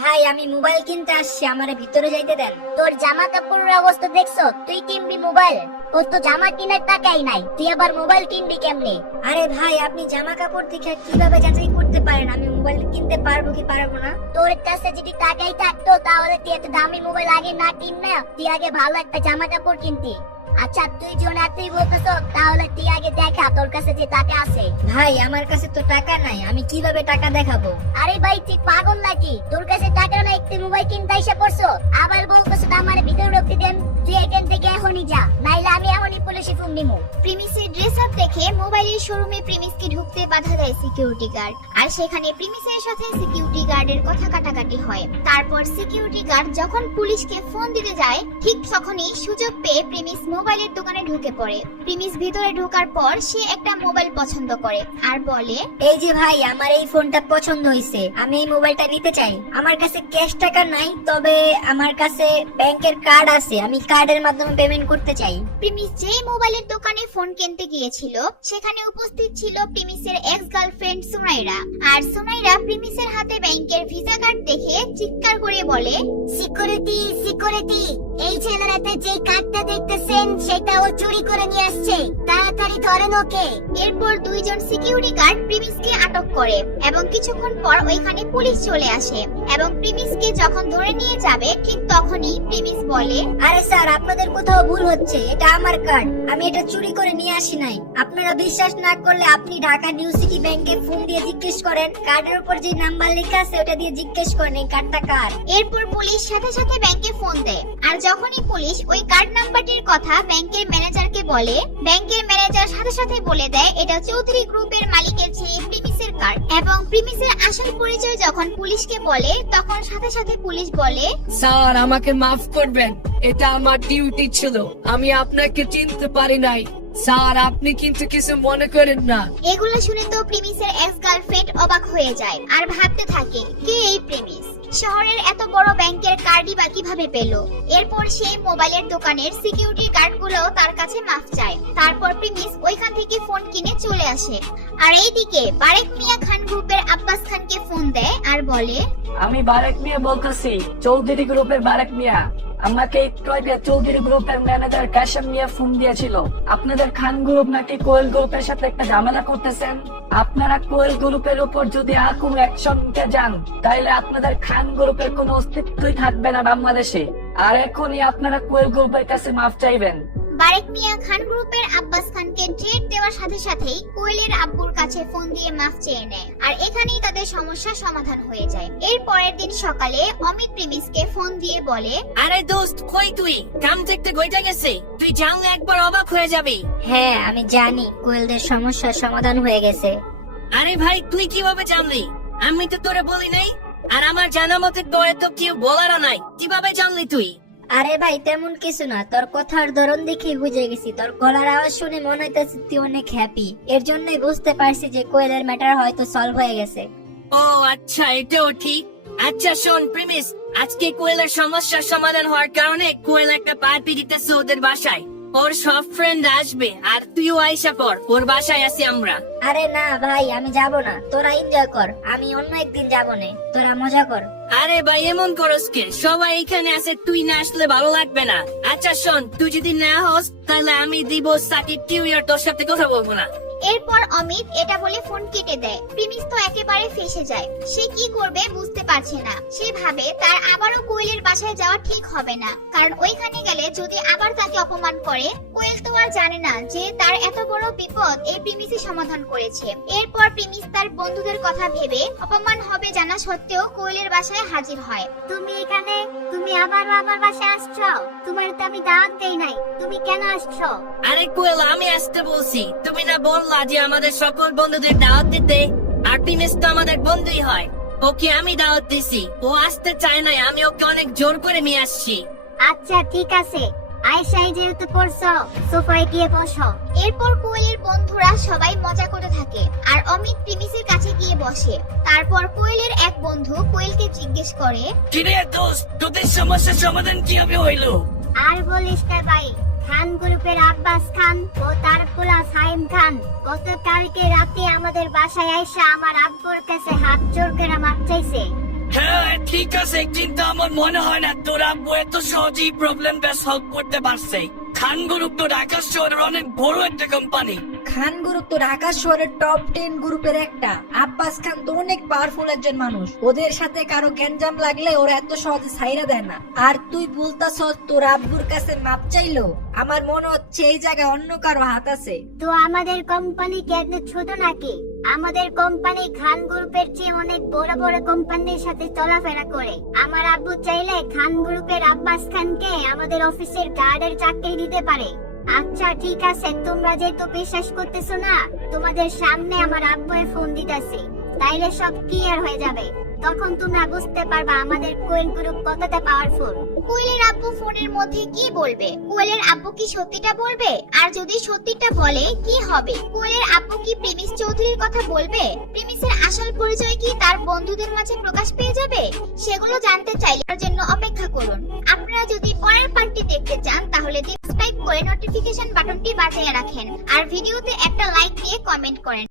ভাই আমি মোবাইল কিনতে আসছি আমার ভিতরে যাইতে দেন। তোর জামা কাপড়ের অবস্থা দেখছ? তুই কিনবি মোবাইল? তোর তো জামা কিনার টাকাই নাই। তুই আবার মোবাইল কিনবি কেমনে? আরে ভাই আপনি জামা কাপড় দেখে কীভাবে যাচাই করতে পারেন? আমি মোবাইল কিনতে পারব কি পারব না? তোর কাছে যদি টাকাই থাকতো তাহলে তুই এত দামি মোবাইল আগে না কিন না? তুই আগে ভালো একটা জামা কাপড় কিনতি। আচ্ছা তুই যখন তুই বলতেছ তাহলে তুই আগে দেখা তোর কাছে যে টাকা আছে। ভাই আমার কাছে তো টাকা নাই আমি কীভাবে টাকা দেখাবো? আরে ভাই তুই পাগল নাকি? তোর কাছে টাকা নাই তুই মোবাইল কিনতে এসে পড়ছো আবার বলতেছ আমার ভিতরে ঢুকতে দেন তুই এখান থেকে এখনই যা। নাইলে আমি এখনই পুলিশে ফোন নিমু। প্রিমিসের ড্রেস আপ দেখে মোবাইলের শোরুমে প্রিমিসকে ঢুকতে বাধা দেয় সিকিউরিটি গার্ড আর সেখানে প্রিমিসের সাথে সিকিউরিটি গার্ডের কথা কাটাকাটি হয়। তারপর সিকিউরিটি গার্ড যখন পুলিশকে ফোন দিতে যায়, ঠিক তখনই সুযোগ পেয়ে প্রিমিস মোবাইলের দোকানে ঢুকে পড়ে। প্রিমিস ভিতরে ঢোকার পর সে একটা মোবাইল পছন্দ করে আর বলে, এই যে ভাই, আমার এই ফোনটা পছন্দ হয়েছে আমি এই মোবাইলটা নিতে চাই। আমার কাছে ক্যাশ টাকা নাই, তবে আমার কাছে ব্যাংকের কার্ড আছে। আমি কার্ডের মাধ্যমে পেমেন্ট করতে চাই। প্রিমিস যেই মোবাইলের দোকানে ফোন কিনতে গিয়েছিল, সেখানে উপস্থিত ছিল প্রিমিসের এক্স গার্লফ্রেন্ড সুনাইরা। আর সুনাইরা প্রিমিসের হাতে ব্যাংকের ভিসা কার্ড দেখে চিৎকার করে বলে সিকিউরিটি সিকিউরিটি এই ছেলেরাতে যে কার্ডটা দেখতেছেন সেটা ও চুরি করে নিয়ে আসছে। তাড়াতাড়ি ধরেন ওকে। এরপর দুইজন সিকিউরিটি গার্ড প্রিমিসকে আটক করে এবং কিছুক্ষণ পর ওইখানে পুলিশ চলে আসে এবং প্রিমিসকে যখন ধরে নিয়ে যাবে ঠিক তখনই প্রিমিস বলে আরে স্যার আপনাদের কোথাও ভুল হচ্ছে। এটা আমার কার্ড। আমি এটা চুরি করে নিয়ে আসি নাই। আপনারা বিশ্বাস না করলে আপনি ঢাকা নিউ সিটি ব্যাংকে ফোন দিয়ে জিজ্ঞেস করেন। কার্ডের উপর যে নাম্বার লেখা আছে ওটা দিয়ে জিজ্ঞেস করেন এই কার্ডটা কার। এরপর পুলিশ সাথে সাথে ব্যাংকে ফোন দেয়। আর যখনই পুলিশ ওই কার্ড নাম্বারটির কথা ব্যাংকের ম্যানেজারকে বলে ব্যাংকের ম্যানেজার সাথে সাথে বলে দেয় এটা চৌধুরী গ্রুপের মালিকের ছেলে প্রিমিসের কার্ড। এবং প্রিমিসের আসল পরিচয় যখন পুলিশকে বলে তখন সাথে সাথে পুলিশ বলে স্যার আমাকে মাফ করবেন। এটা আমার ডিউটি ছিল। আমি আপনাকে চিনতে পারি নাই। স্যার আপনি কিন্তু কিছু মনে করেন না। এগুলো শুনে তো প্রিমিসের এক্স গার্লফ্রেন্ড অবাক হয়ে যায় আর ভাবতে থাকে কে এই প্রিমিস? শহরের এত বড় ব্যাংকের কার্ডই বা কীভাবে পেল? এরপর সেই মোবাইলের দোকানের সিকিউরিটি গার্ডগুলো তার কাছে মাফ চায়। তারপর প্রিমিস ওইখান থেকে ফোন কিনে চলে আসে। আর এইদিকে বারেক মিয়া খান গ্রুপের আব্বাস খানকে ফোন দেয় আর বলে, আমি বারেক মিয়া বলতেছি, চৌধুরী গ্রুপের বারেক মিয়া। আমাকে একটু চৌধুরী গ্রুপের ম্যানেজার কাশেম মিয়া ফোন দিয়েছিল। আপনাদের খান গ্রুপ নাকি কোয়েল গ্রুপের সাথে একটা ঝামেলা করতেছেন? আপনারা কোয়েল গ্রুপের উপর যদি আকুম অ্যাকশন নিতে যান তাহলে আপনাদের খান গ্রুপের কোনো অস্তিত্বই থাকবে না বাংলাদেশে। আর এখনই আপনারা কোয়েল গ্রুপের কাছে মাফ চাইবেন। বারেক মিয়া খান গ্রুপের আব্বাস খানকে ট্রেড দেওয়ার সাথে সাথেই কোয়েলের আব্বুর কাছে ফোন দিয়ে মাফ চেয়ে নেয়। আর এখানেই তাদের সমস্যা সমাধান হয়ে যায়। এর পরের দিন সকালে অমিত প্রিমিসকে ফোন দিয়ে বলে আরে দোস্ত কই তুই? কাম দেখতে গইটা গেছে? তুই জানলে একবার অবাক হয়ে যাবি। হ্যাঁ আমি জানি কোয়েলদের সমস্যার সমাধান হয়ে গেছে। আরে ভাই তুই কীভাবে জানলি? আমি তো তোরে বলি নাই। আর আমার জানা মতে তোরে তো কেউ বলারও নাই। কীভাবে জানলি তুই? আরে ভাই, তেমন কিছু না। তোর কথার ধরন দেখি বুঝে গেছি। তোর গলার আওয়াজ শুনে মনে হইতেছে তুই অনেক হ্যাপি এর জন্যই বুঝতে পারছি যে কোয়েলের ম্যাটার হয়তো সলভ হয়ে গেছে। ও আচ্ছা এটাও ঠিক। আচ্ছা শোন প্রিমিস আজকে কোয়েলের সমস্যার সমাধান হওয়ার কারণে কোয়েল একটা পার্টি দিতেছে ওদের বাসায়। ওর সব ফ্রেন্ড আসবে আর তুইও আইসা পর ওর বাসায় আছি আমরা। আরে না ভাই আমি যাব না। তোরা এনজয় কর আমি অন্য একদিন যাব না। তোরা মজা কর। আরে ভাই এমন করস কে? সবাই এখানে আছে তুই না আসলে ভালো লাগবে না। আচ্ছা শোন তুই যদি না হস তাহলে আমি দিব সাকিব আর তোর সাথে কথা বলব না। এরপর অমিত এটা বলে ফোন কেটে দেয়। প্রিমিস তো একেবারে ফেসে যায়। সে কি করবে বুঝতে পারছে না। সে ভাবে তার আবারও কোয়েলের বাসায় যাওয়া ঠিক হবে না। কারণ ওইখানে গেলে যদি আবার তাকে অপমান করে কোয়েল তো আর জানে না যে তার এত বড় বিপদ এই প্রিমিসই সমাধান করেছে। এরপর প্রিমিস তার বন্ধুদের কথা ভেবে অপমান হবে জানা সত্ত্বেও কোয়েলের বাসায় হাজির হয়। তুমি এখানে? তুমি আবারও আমার বাসায় আসছো? তোমার তো আমি দাওয়াত দেই নাই। তুমি কেন আসছো? আরে কোয়েল আমি আসতে বলছি। তুমি না বললা যে আমাদের সকল বন্ধুদের দাওয়াত দিতে আর প্রিমিস তো আমাদের বন্ধুই হয়। ওকে আমি দাওয়াত দিছি। ও আসতে চায় নাই আমি ওকে অনেক জোর করে নিয়ে আসছি। আচ্ছা ঠিক আছে। আয়সাই যেহেতু পড়ছো সোফায় গিয়ে বসো। এরপর কোয়েলের বন্ধুরা সবাই মজা করতে থাকে আর অমিত প্রিমিসের কাছে গিয়ে বসে। তারপর কোয়েলের এক বন্ধু কোয়েলকে জিজ্ঞেস করে কিরে দোস্ত তোদের সমস্যার সমাধান কীভাবে হইল? আর বলিস না ভাই খান গ্রুপের আব্বাস খান ও তার পোলা সাইম খান গতকালকে রাতে আমাদের বাসায় আইসা আমার আব্বুর কাছে হাত জোর করে মাপ চাইছে হ্যাঁ ঠিক আছে, কিন্তু আমার মনে হয় না তোর আব্বু এত সহজেই প্রবলেমটা সলভ করতে পারছে। খান গ্রুপ তো ঢাকা শহরের অনেক বড় একটা কোম্পানি খান গ্রুপ তো ঢাকা শহরের টপ টেন গ্রুপের একটা। আব্বাস খান তো অনেক পাওয়ারফুল একজন মানুষ। ওদের সাথে কারও গ্যাঞ্জাম লাগলে ওরা এত সহজে ছাইরা দেয় না। আর তুই বলতাছ তোর আব্বুর কাছে মাপ চাইলো? আমার মনে হচ্ছে এই জায়গায় অন্য কারও হাত আছে। তো আমাদের কোম্পানি কি এত ছোট নাকি? আমাদের কোম্পানি খান গ্রুপের চেয়ে অনেক বড় বড় কোম্পানির সাথে চলাফেরা করে। আমার আব্বু চাইলে খান গ্রুপের আব্বাস খানকে আমাদের অফিসের গার্ডের চাকরি দিতে পারে। আচ্ছা ঠিক আছে। তোমরা যেহেতু বিশ্বাস করতেছো না, তোমাদের সামনে আমার আব্বু ফোন দিতেছে। তাইলে সব ক্লিয়ার হয়ে যাবে। তখন তোমরা বুঝতে পারবা আমাদের কোয়েল গ্রুপ কতটা পাওয়ারফুল কোয়েলের আব্বু ফোনের মধ্যে কি বলবে? কোয়েলের আব্বু কি সত্যিটা বলবে? আর যদি সত্যিটা বলে, কি হবে? কোয়েলের আব্বু কি প্রেমিস চৌধুরীর কথা বলবে? প্রেমিসের আসল পরিচয় কি তার বন্ধুদের মাঝে প্রকাশ পেয়ে যাবে? সেগুলো জানতে চাইলে জন্য অপেক্ষা করুন। আপনারা যদি পরের পার্টটি দেখতে চান করে নোটিফিকেশন বাটনটি বাজিয়ে রাখেন। আর ভিডিওতে একটা লাইক দিয়ে কমেন্ট করেন।